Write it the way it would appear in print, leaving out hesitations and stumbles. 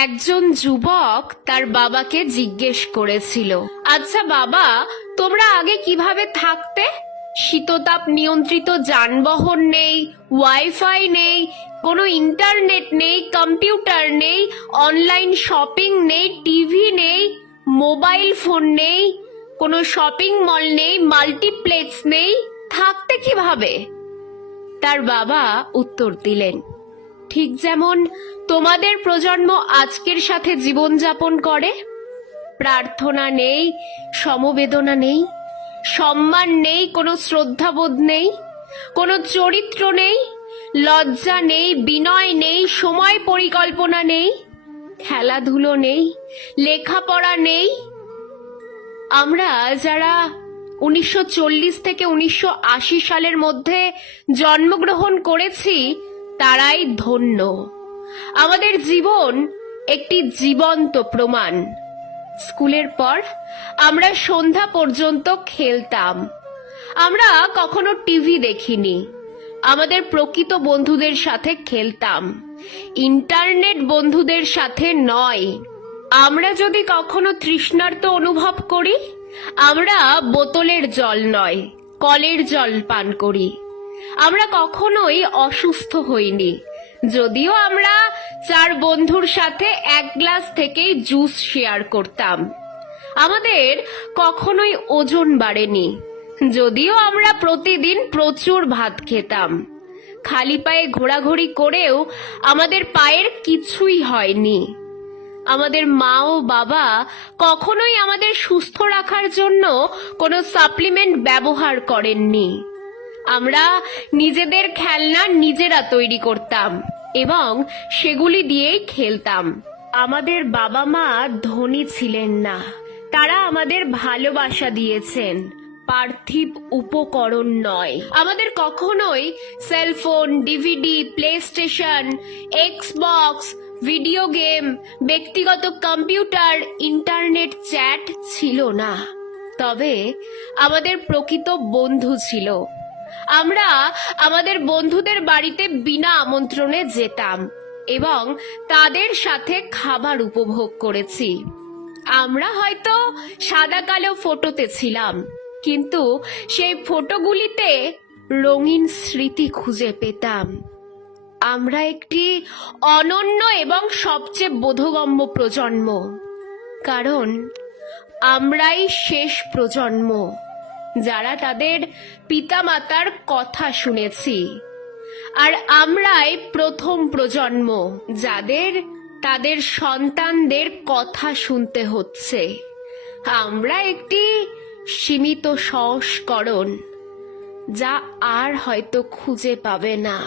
একজন যুবক তার বাবাকে জিজ্ঞেস করেছিল, আচ্ছা বাবা, তোমরা আগে কিভাবে থাকতে? শীততাপ নিয়ন্ত্রিত যানবাহন নেই, ওয়াইফাই নেই, কোনো ইন্টারনেট নেই, কম্পিউটার নেই, অনলাইন শপিং নেই, টিভি নেই, মোবাইল ফোন নেই, কোনো শপিং মল নেই, মাল্টিপ্লেক্স নেই, থাকতে কিভাবে? তার বাবা উত্তর দিলেন, ঠিক যেমন তোমাদের প্রজন্ম আজকের সাথে জীবনযাপন করে। প্রার্থনা নেই, সমবেদনা নেই, সম্মান নেই, কোনো শ্রদ্ধাবোধ নেই, কোনো চরিত্র নেই, লজ্জা নেই, বিনয় নেই, সময় পরিকল্পনা নেই, খেলাধুলো নেই, লেখাপড়া নেই। আমরা যারা 1940 থেকে 1980 সালের মধ্যে জন্মগ্রহণ করেছি তারাই ধন্য। আমাদের জীবন একটি জীবন্ত প্রমাণ। স্কুলের পর আমরা সন্ধ্যা পর্যন্ত খেলতাম। আমরা কখনো টিভি দেখিনি। আমাদের প্রকৃত বন্ধুদের সাথে খেলতাম, ইন্টারনেট বন্ধুদের সাথে নয়। আমরা যদি কখনো তৃষ্ণার্ত অনুভব করি, আমরা বোতলের জল নয়, কলের জল পান করি। আমরা কখনোই অসুস্থ হইনি, যদিও আমরা 4 বন্ধুর সাথে 1 গ্লাস থেকেই জুস শেয়ার করতাম। আমাদের কখনোই ওজন বাড়েনি, যদিও আমরা প্রতিদিন প্রচুর ভাত খেতাম। খালি পায়ে ঘোরাঘুরি করেও আমাদের পায়ের কিছুই হয়নি। আমাদের মা ও বাবা কখনোই আমাদের সুস্থ রাখার জন্য কোনো সাপ্লিমেন্ট ব্যবহার করেননি। আমরা নিজেদের খেলনা নিজেরা তৈরি করতাম এবং সেগুলি দিয়েই খেলতাম। আমাদের বাবা মা ধনী ছিলেন না, তারা আমাদের ভালোবাসা দিয়েছেন, পার্থিব উপকরণ নয়। আমাদের কখনোই cellphone, DVD, play station, Xbox, video game, ব্যক্তিগত কম্পিউটার, ইন্টারনেট চ্যাট ছিল না। তবে আমাদের প্রকৃত বন্ধু ছিল। আমরা আমাদের বন্ধুদের বাড়িতে বিনা আমন্ত্রণে যেতাম এবং তাদের সাথে খাবার উপভোগ করেছি। আমরা হয়তো সাদা কালো ফটোতে ছিলাম, কিন্তু সেই ফটোগুলিতে রঙিন স্মৃতি খুঁজে পেতাম। আমরা একটি অনন্য এবং সবচেয়ে বোধগম্য প্রজন্ম, কারণ আমরাই শেষ প্রজন্ম যারা তাদের পিতামাতার কথা শুনেছি, আর আমরাই প্রথম প্রজন্ম যাদের তাদের সন্তানদের কথা শুনতে হচ্ছে। আমরা একটি সীমিত সংস্করণ, যা আর হয়তো খুঁজে পাবে না।